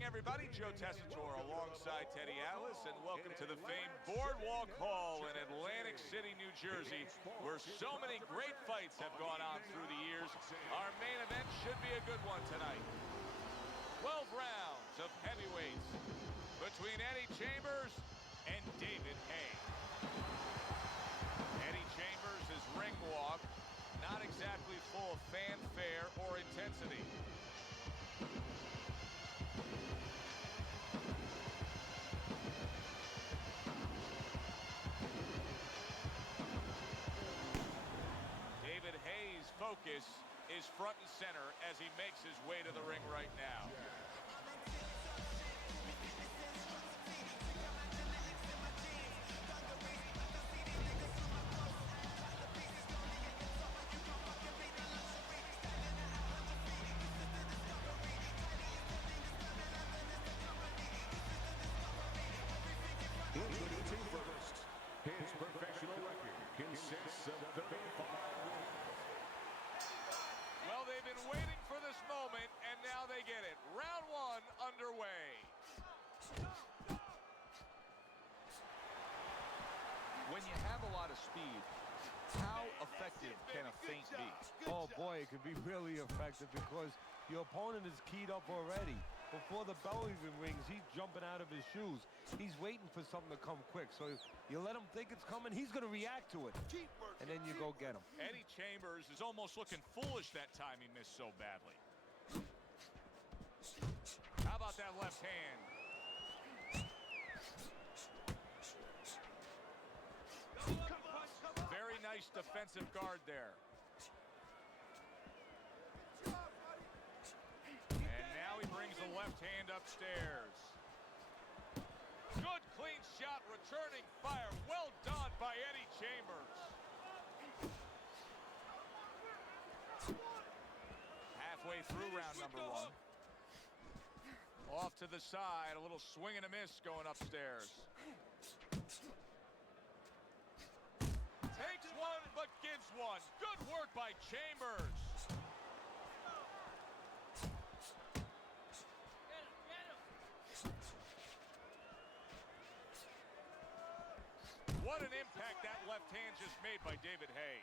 morning, everybody. Joe Tessitore alongside Teddy Atlas, and welcome to the famed Boardwalk Hall in Atlantic City, New Jersey, where so many great fights have gone on through the years. Our main event should be a good one tonight. 12 rounds of heavyweights between Eddie Chambers and David Haye. Eddie Chambers' ring walk, not exactly full of fanfare or intensity. David Haye's focus is front and center as he makes his way to the ring right now. Introducing first, his professional record consists of 35 wins. Well, they've been waiting for this moment, and now they get it. Round one underway. When you have a lot of speed, how effective can a feint be? Oh boy, it can be really effective because your opponent is keyed up already. Before the bell even rings, he's jumping out of his shoes. He's waiting for something to come quick. So you let him think it's coming, he's going to react to it. And then you go get him. Eddie Chambers is almost looking foolish that time he missed so badly. How about that left hand? Very nice defensive guard there. And now he brings the left hand upstairs. Good clean shot, returning fire. Well done by Eddie Chambers. Halfway through round number one. Off to the side, a little swing and a miss going upstairs. Takes one, but gives one. Good work by Chambers. What an impact that left hand just made by David Haye.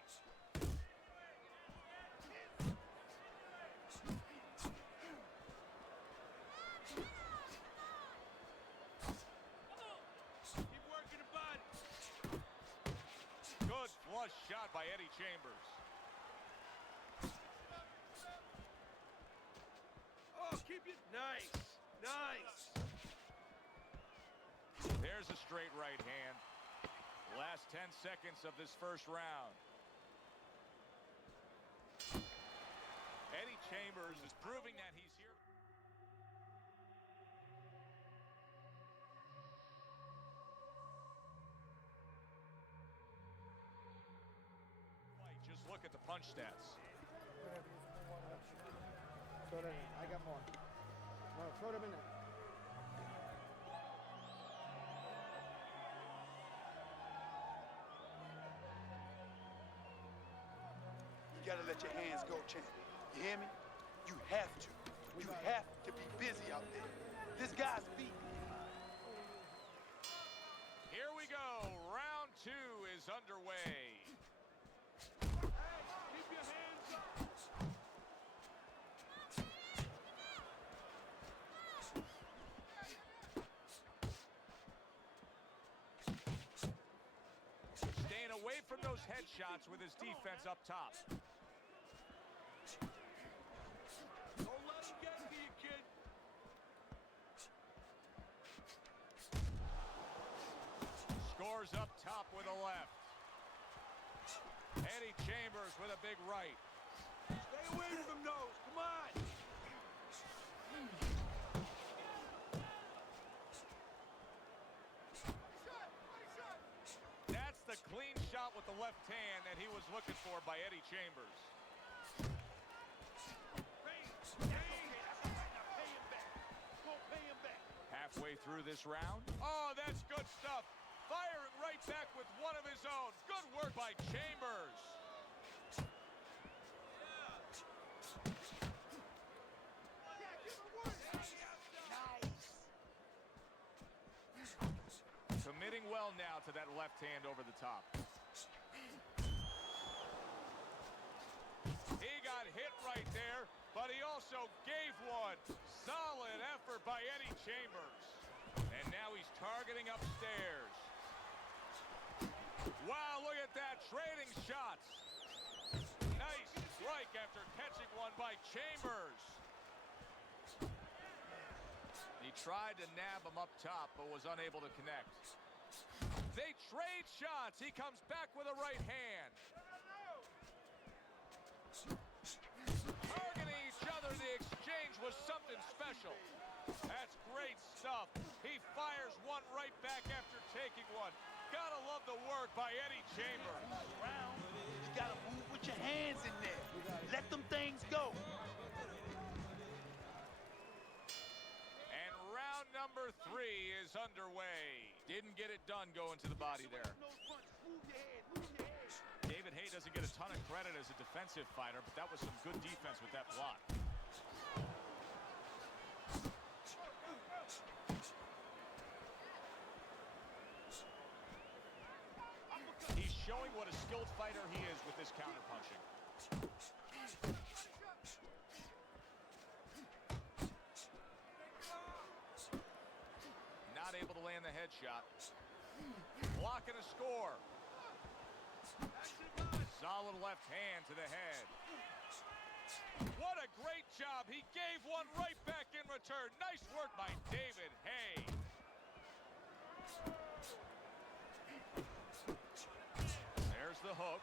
Keep working the body. Good flush shot by Eddie Chambers. Oh, keep it nice. Nice. There's a straight right hand. Last 10 seconds of this first round. Eddie Chambers is proving that he's here. Just look at the punch stats. Throw them in. I got more. No, throw them in there. You gotta let your hands go, champ. You hear me? You have to. You have to be busy out there. This guy's beat. Here we go. Round two is underway. Hey, keep your hands up. Staying away from those headshots with his defense up top. Don't let him get to you, kid. Scores up top with a left. Eddie Chambers with a big right. Stay away from those. Come on. That's the clean shot with the left hand that he was looking for by Eddie Chambers. Halfway through this round. Oh, that's good stuff. Firing right back with one of his own. Good work by Chambers. Yeah, give him one. Nice. Committing well now to that left hand over the top. He got hit right there, but he also gave one. Solid effort by Eddie Chambers. And now he's targeting upstairs. Wow, look at that, trading shots. Nice strike after catching one by Chambers. He tried to nab him up top, but was unable to connect. They trade shots. He comes back with a right hand. Targeting each other, the exchange was something special. That's great stuff. He fires one right back after taking one. Gotta love the work by Eddie Chambers. You gotta move with your hands in there. Let them things go. And round number 3 is underway. Didn't get it done going to the body there. David Haye doesn't get a ton of credit as a defensive fighter, but that was some good defense with that block. He's showing what a skilled fighter he is with this counterpunching. Not able to land the headshot. Blocking a score. Solid left hand to the head. What a great job. He gave one right back in return. Nice work by David Haye. There's the hook.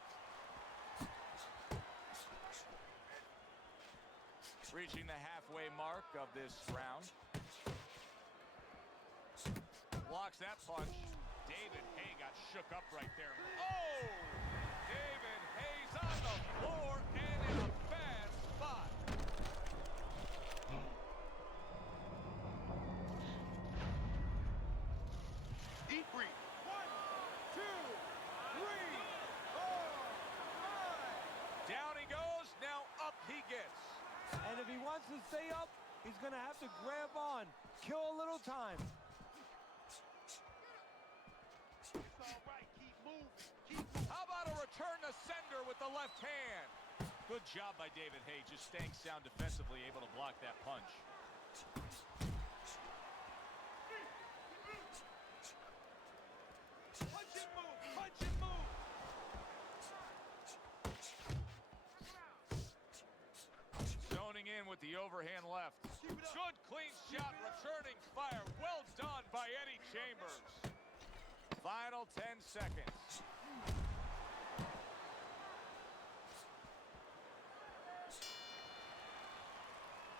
Reaching the halfway mark of this round. Blocks that punch. David Haye got shook up right there. Oh! David Haye's on the floor and in a bad spot. Deep breathe. 1, 2, 3, 4, 5. Down he goes. Now up he gets. And if he wants to stay up, he's going to have to grab on. Kill a little time. It's all right. Keep moving. Keep moving. How about a return to sender with the left hand? Good job by David Haye, just staying sound defensively, able to block that punch. Punch and move. Punch and move. Zoning in with the overhand left. Good clean shot, returning fire. Well done by Eddie Chambers. Final 10 seconds.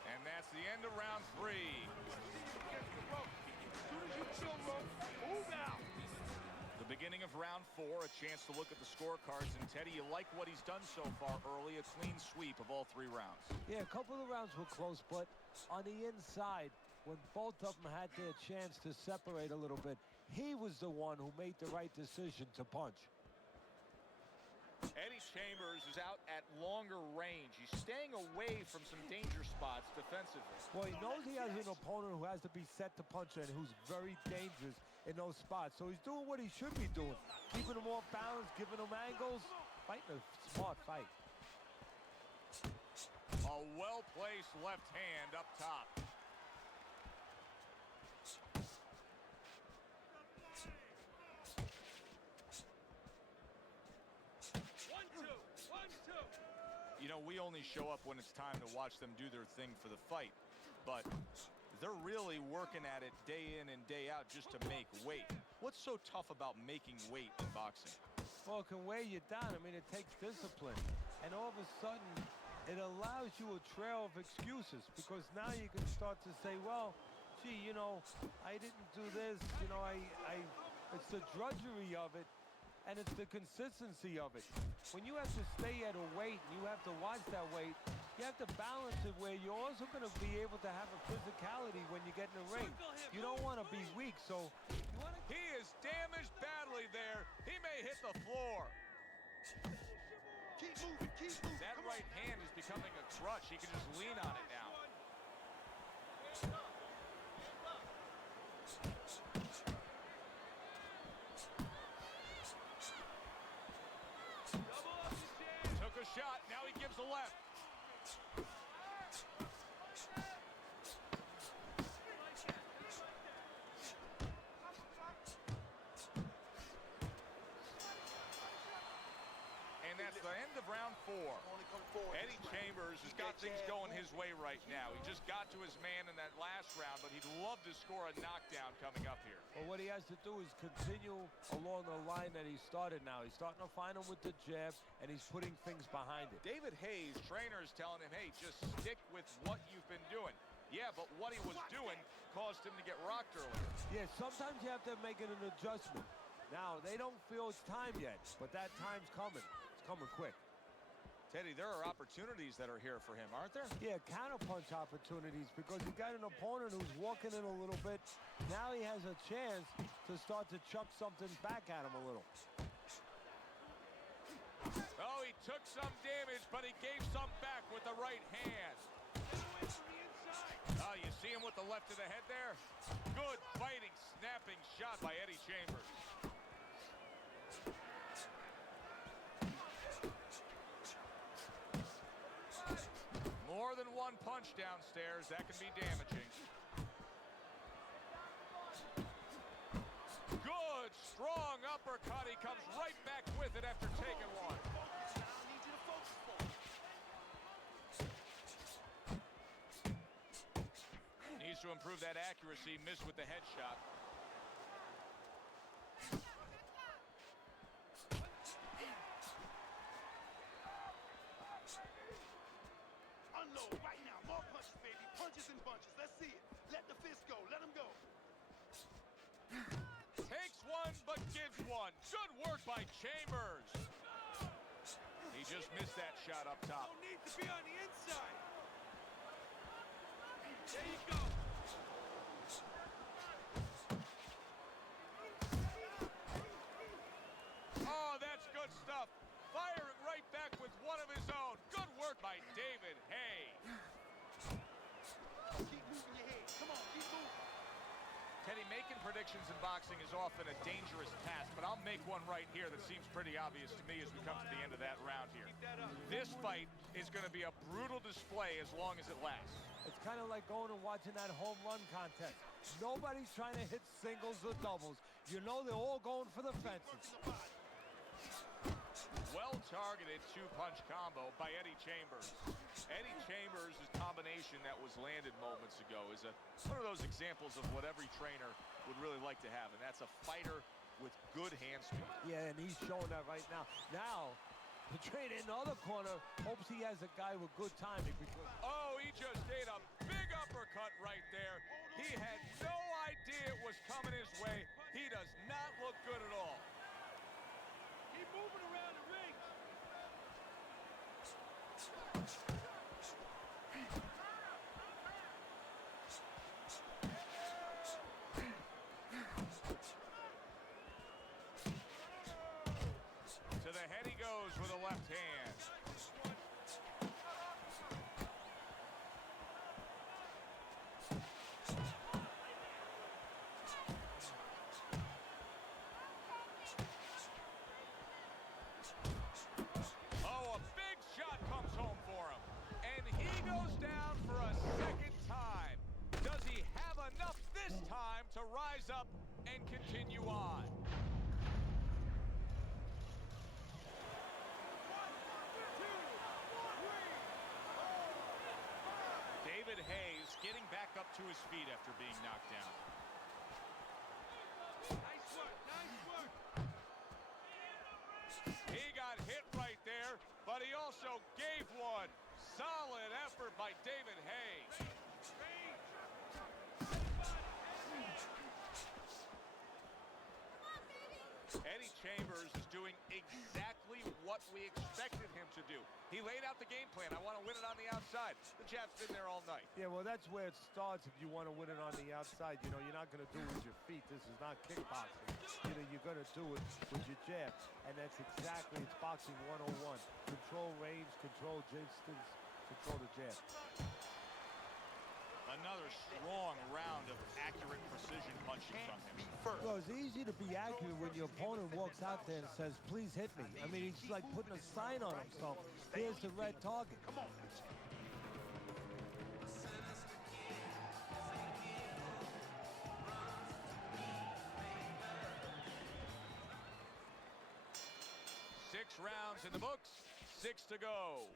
And that's the end of round 3. Against the rope. As soon as you chill rope, move out. The beginning of round 4, a chance to look at the scorecards. And Teddy, you like what he's done so far early, a clean sweep of all 3 rounds. Yeah, a couple of rounds were close, but on the inside, when both of them had their chance to separate a little bit, he was the one who made the right decision to punch. Eddie Chambers is out at longer range. He's staying away from some danger spots defensively. Well, he knows he has an opponent who has to be set to punch and who's very dangerous in those spots. So he's doing what he should be doing. Keeping him off balance, giving him angles, fighting a smart fight. A well-placed left hand up top. You know, we only show up when it's time to watch them do their thing for the fight, but they're really working at it day in and day out just to make weight. What's so tough about making weight in boxing? Well, it can weigh you down. I mean, it takes discipline. And all of a sudden, it allows you a trail of excuses, because now you can start to say, well, gee, you know, I didn't do this, you know, it's the drudgery of it. And it's the consistency of it. When you have to stay at a weight and you have to watch that weight, you have to balance it where you're also going to be able to have a physicality when you get in the ring. You don't want to be weak, so you want to... He is damaged badly there. He may hit the floor. Keep moving. Keep moving. That right hand is becoming a crutch. He can just lean on it now. shot. Now he gives a left. And that's the end of round 4. Eddie Chambers has got things going his way right now. He just got to his man in that last round, but he'd love to score a knockdown coming up here. Well, what he has to do is continue along the line that he started now. He's starting to find him with the jab, and he's putting things behind it. David Hayes, trainer, is telling him, hey, just stick with what you've been doing. Yeah, but what he was doing caused him to get rocked earlier. Yeah, sometimes you have to make it an adjustment. Now, they don't feel it's time yet, but that time's coming. It's coming quick. Teddy, there are opportunities that are here for him, aren't there? Yeah, counterpunch opportunities, because he got an opponent who's walking in a little bit. Now he has a chance to start to chuck something back at him a little. Oh, he took some damage, but he gave some back with the right hand. Oh, you see him with the left to the head there? Good fighting, snapping shot by Eddie Chambers. More than one punch downstairs, that can be damaging. Good, strong uppercut. He comes right back with it after taking one. Needs to improve that accuracy. Missed with the headshot. Unload right now. More punches, baby. Punches and bunches. Let's see it. Let the fist go. Let him go. Takes one, but gives one. Good work by Chambers. He just missed that shot up top. No need to be on the inside. There you go. Oh, that's good stuff. Firing right back with one of his own. Good work by David Hayes. Keep moving your head. Come on, keep moving. Teddy, making predictions in boxing is often a dangerous task, but I'll make one right here that seems pretty obvious to me as we come to the end of that round here. This fight is going to be a brutal display as long as it lasts. It's kind of like going and watching that home run contest. Nobody's trying to hit singles or doubles. You know they're all going for the fences. Well-targeted two-punch combo by Eddie Chambers. Eddie Chambers' combination that was landed moments ago is one of those examples of what every trainer would really like to have, and that's a fighter with good hand speed. Yeah, and he's showing that right now. Now, the trainer in the other corner hopes he has a guy with good timing because... Oh, he just ate a big uppercut right there. He had no idea it was coming his way. He does not look good at all. Keep moving around the ring. To the head he goes with a left hand. Oh, a big shot comes home for him. And he goes down for a second time. Does he have enough this time to rise up and continue on? David Hayes getting back up to his feet after being knocked down. Nice work, nice work. He got hit right there, but he also gave one. Solid effort by David Hayes. Eddie Chambers is doing exactly what we expected him to do. He laid out the game plan. I want to win it on the outside. The jab's been there all night. Yeah, well, that's where it starts if you want to win it on the outside. You know, you're not going to do it with your feet. This is not kickboxing. You know, you're going to do it with your jab. And that's exactly, it's boxing 101. Control range, control distance, control the jab. Another strong round of accurate precision punching from him. Well, it's easy to be accurate when your opponent walks out there and says, please hit me. I mean, he's like putting a sign on himself. Here's the red target. Come on. Six rounds in the books, 6 to go.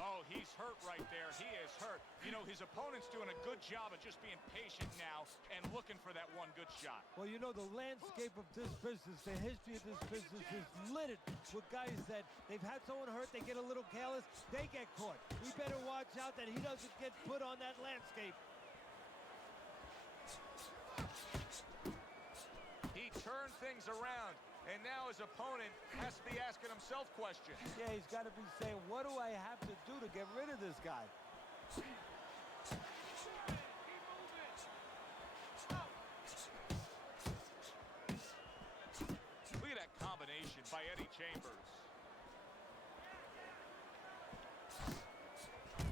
Oh, he's hurt right there. He is hurt. You know, his opponent's doing a good job of just being patient now and looking for that one good shot. Well, you know, the landscape of this business, the history of this business is littered with guys that they've had someone hurt, they get a little careless, they get caught. We better watch out that he doesn't get put on that landscape. He turned things around, and now his opponent has to be asking himself questions. Yeah, he's got to be saying, what do I have to do to get rid of this guy? Look at that combination by Eddie Chambers.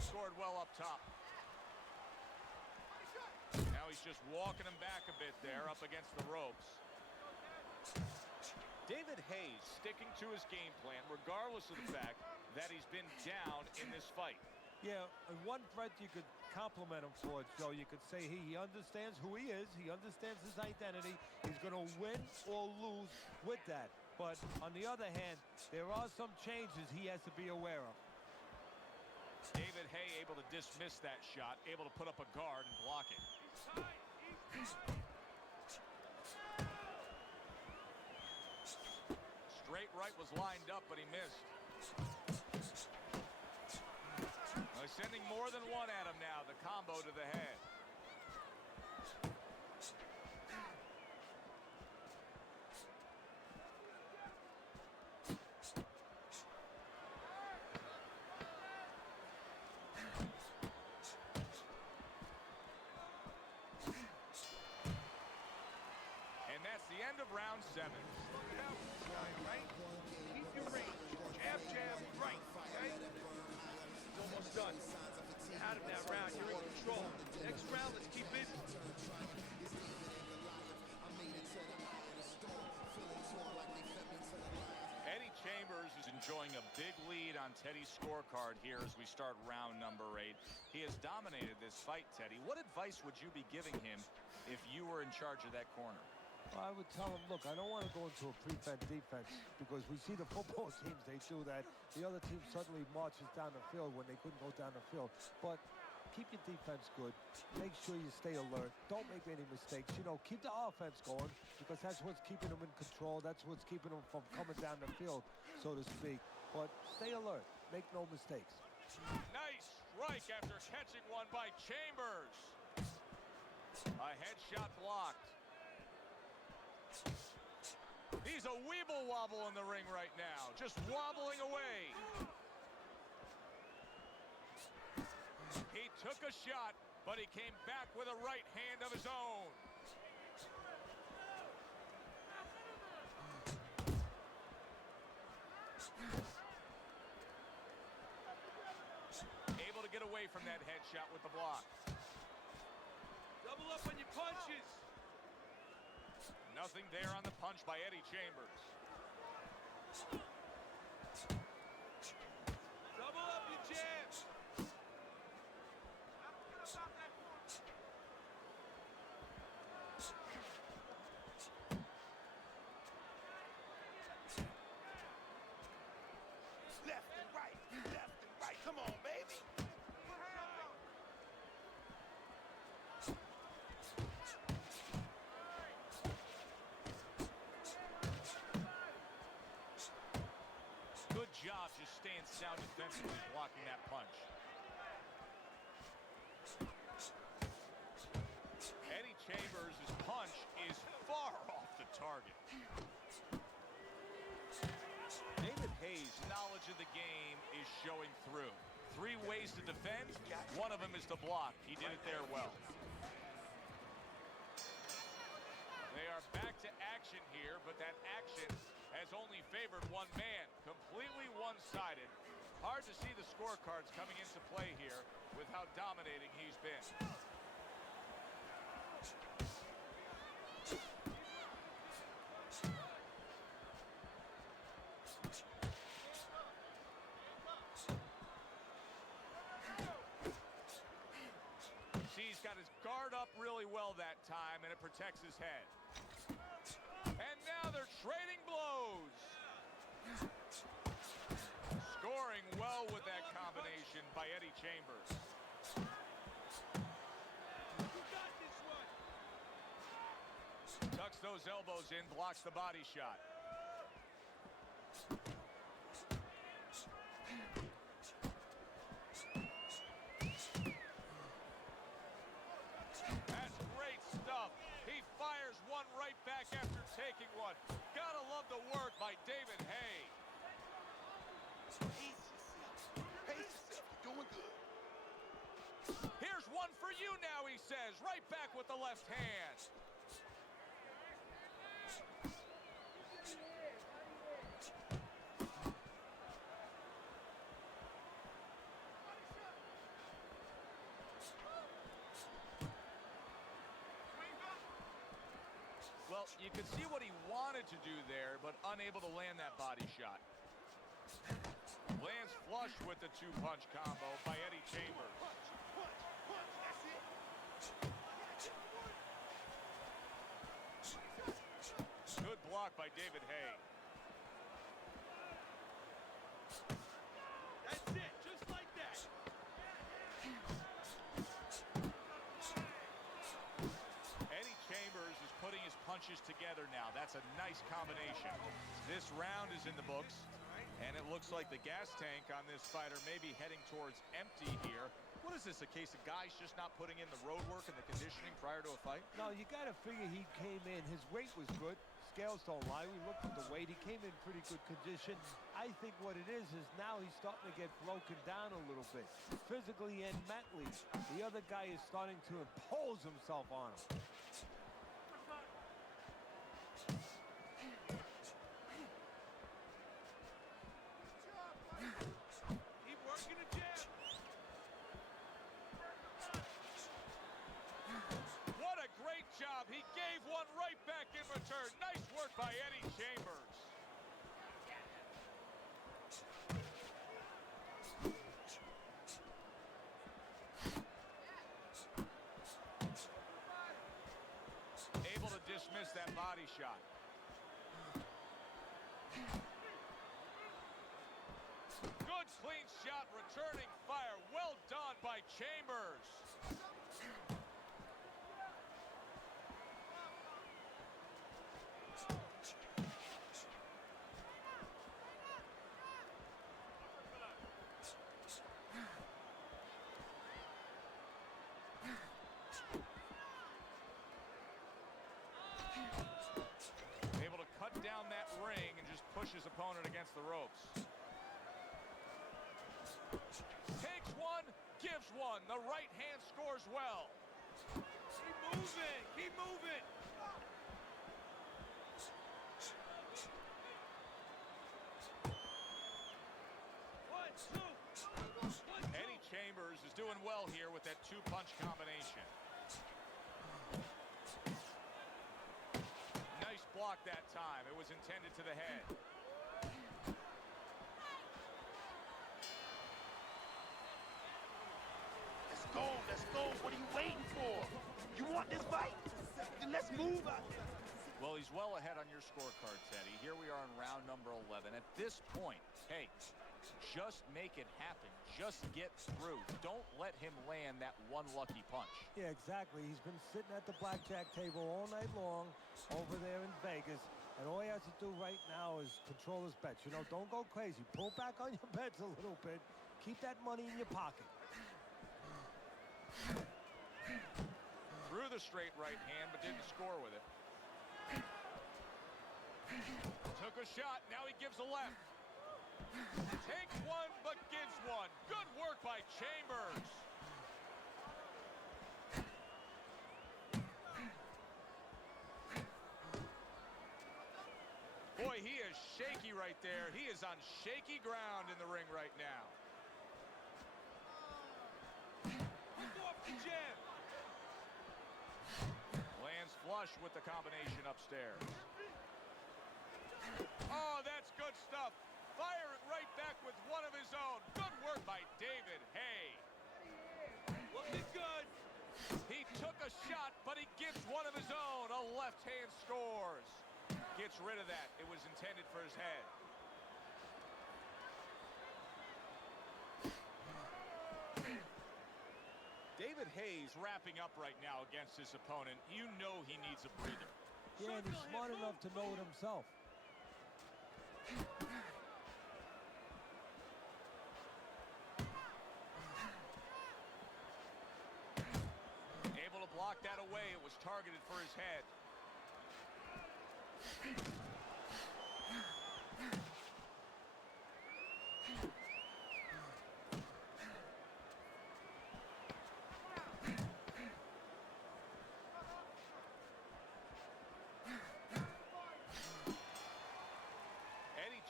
Scored well up top. Now he's just walking him back a bit there up against the ropes. David Hayes sticking to his game plan regardless of the fact that he's been down in this fight. Yeah, and one threat you could compliment him for, Joe. You could say he understands who he is. He understands his identity. He's going to win or lose with that. But on the other hand, there are some changes he has to be aware of. David Hay able to dismiss that shot, able to put up a guard and block it. Straight right was lined up, but he missed. They're sending more than one at him now. The combo to the head. And that's the end of round 7. Right? Keep your range. Jab, jab, right. Okay? It's almost done. You're out of that round. You're in control. Next round, let's keep busy. Eddie Chambers is enjoying a big lead on Teddy's scorecard here as we start round number 8. He has dominated this fight, Teddy. What advice would you be giving him if you were in charge of that corner? I would tell him, look, I don't want to go into a prevent defense because we see the football teams, they do that. The other team suddenly marches down the field when they couldn't go down the field. But keep your defense good. Make sure you stay alert. Don't make any mistakes. You know, keep the offense going because that's what's keeping them in control. That's what's keeping them from coming down the field, so to speak. But stay alert. Make no mistakes. Nice strike after catching one by Chambers. A headshot blocked. He's a weeble wobble in the ring right now, just wobbling away. He took a shot, but he came back with a right hand of his own. Able to get away from that headshot with the block. Double up on your punches. Nothing there on the punch by Eddie Chambers. Double up your jabs. Left and right, left and right. Come on, baby. Good job just staying sound defensively, blocking that punch. Eddie Chambers' punch is far off the target. David Hayes' knowledge of the game is showing through. 3 ways to defend. One of them is to block. He did it there well. They are back to action here, but that action has has only favored one man, completely one-sided. Hard to see the scorecards coming into play here with how dominating he's been. He's got his guard up really well that time, and it protects his head. And now they're trading blows. Scoring well with that combination by Eddie Chambers. You got this one. Tucks those elbows in, blocks the body shot. That's great stuff. He fires one right back after taking one. Gotta love the work by David Hay. Pace yourself. Pace yourself. You're doing good. Here's one for you now, he says. Right back with the left hand. Well, you could see what he wanted to do there, but unable to land that body shot. Lands flush with the two-punch combo by Eddie Chambers. Good block by David Hay. That's it, just like that. Eddie Chambers is putting his punches together now. That's a nice combination. This round is in the books, and it looks like the gas tank on this fighter may be heading towards empty here. What is this, a case of guys just not putting in the road work and the conditioning prior to a fight? No, you got to figure he came in. His weight was good. Scales don't lie. We looked at the weight. He came in pretty good condition. I think what it is now he's starting to get broken down a little bit, physically and mentally. The other guy is starting to impose himself on him. Keep working the jab. What a great job. He gave one right back in return. Nice work by Eddie Chambers. Able to dismiss that body shot. Good clean shot, returning fire. Well done by Chambers. Able to cut down that ring and just push his opponent against the ropes. Takes one, gives one. The right hand scores well. Keep moving. Keep moving. One, two. Eddie Chambers is doing well here with that two-punch combination. Nice block that time. It was intended to the head. Let's go. Let's go. What are you waiting for? You want this fight? Then let's move out there. Well, he's well ahead on your scorecard, Teddy. Here we are in round number 11. At this point, hey, just make it happen. Just get through. Don't let him land that one lucky punch. Yeah, exactly. He's been sitting at the blackjack table all night long over there in Vegas, and all he has to do right now is control his bets. You know, don't go crazy. Pull back on your bets a little bit. Keep that money in your pocket. Threw the straight right hand, but didn't score with it. Took a shot. Now he gives a left. Takes one, but gives one. Good work by Chambers. Boy, he is shaky right there. He is on shaky ground in the ring right now. Off the jab. Lands flush with the combination upstairs. Oh, that's good stuff. Fire it right back with one of his own. Good work by David Hay. Looking good. He took a shot, but he gets one of his own. A left hand scores. Gets rid of that. It was intended for his head. David Hayes wrapping up right now against his opponent. You know he needs a breather. Yeah, and he's smart enough to know it himself. Able to block that away. It was targeted for his head.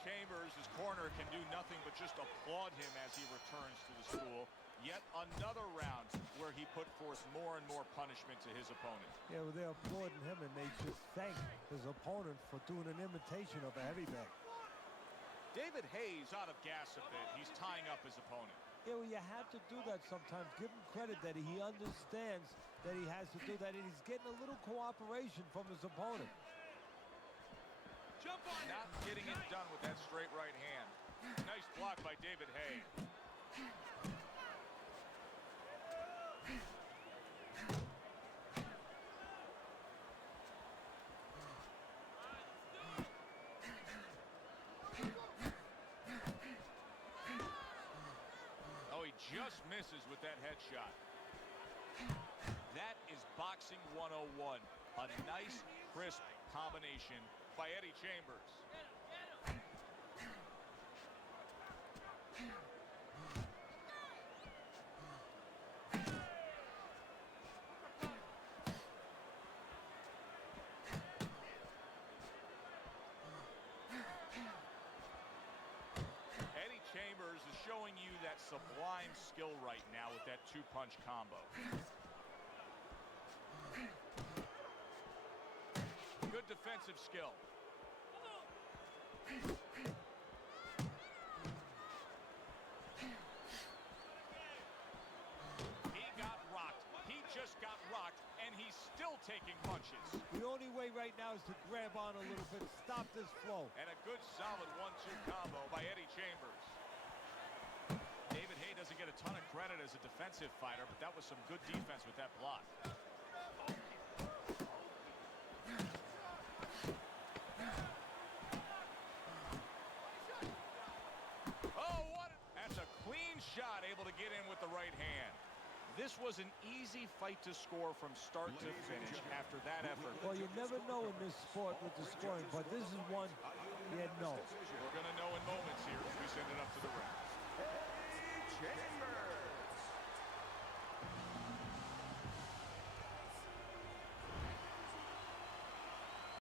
Chambers, his corner, can do nothing but just applaud him as he returns to the stool. Yet another round where he put forth more and more punishment to his opponent. Yeah, well, they're applauding him, and they should thank his opponent for doing an imitation of a heavyweight. David Hayes out of gas a bit. He's tying up his opponent. Yeah, well, you have to do that sometimes. Give him credit that he understands that he has to do that, and he's getting a little cooperation from his opponent. Jump on. Not getting it done with that straight right hand. Nice block by David Hay. Oh, he just misses with that headshot. That is boxing 101. A nice, crisp combination by Eddie Chambers. Eddie Chambers is showing you that sublime skill right now with that two-punch combo. Good defensive skill. He got rocked. He just got rocked, and he's still taking punches. The only way right now is to grab on a little bit, stop this flow. And a good solid 1-2 combo by Eddie Chambers. David Hay doesn't get a ton of credit as a defensive fighter, but that was some good defense with that block. Shot able to get in with the right hand. This was an easy fight to score from start to finish after that effort. Well, you never know in this sport with the scoring, but this is one you know. We're going to know in moments here as we send it up to the ring. Chambers.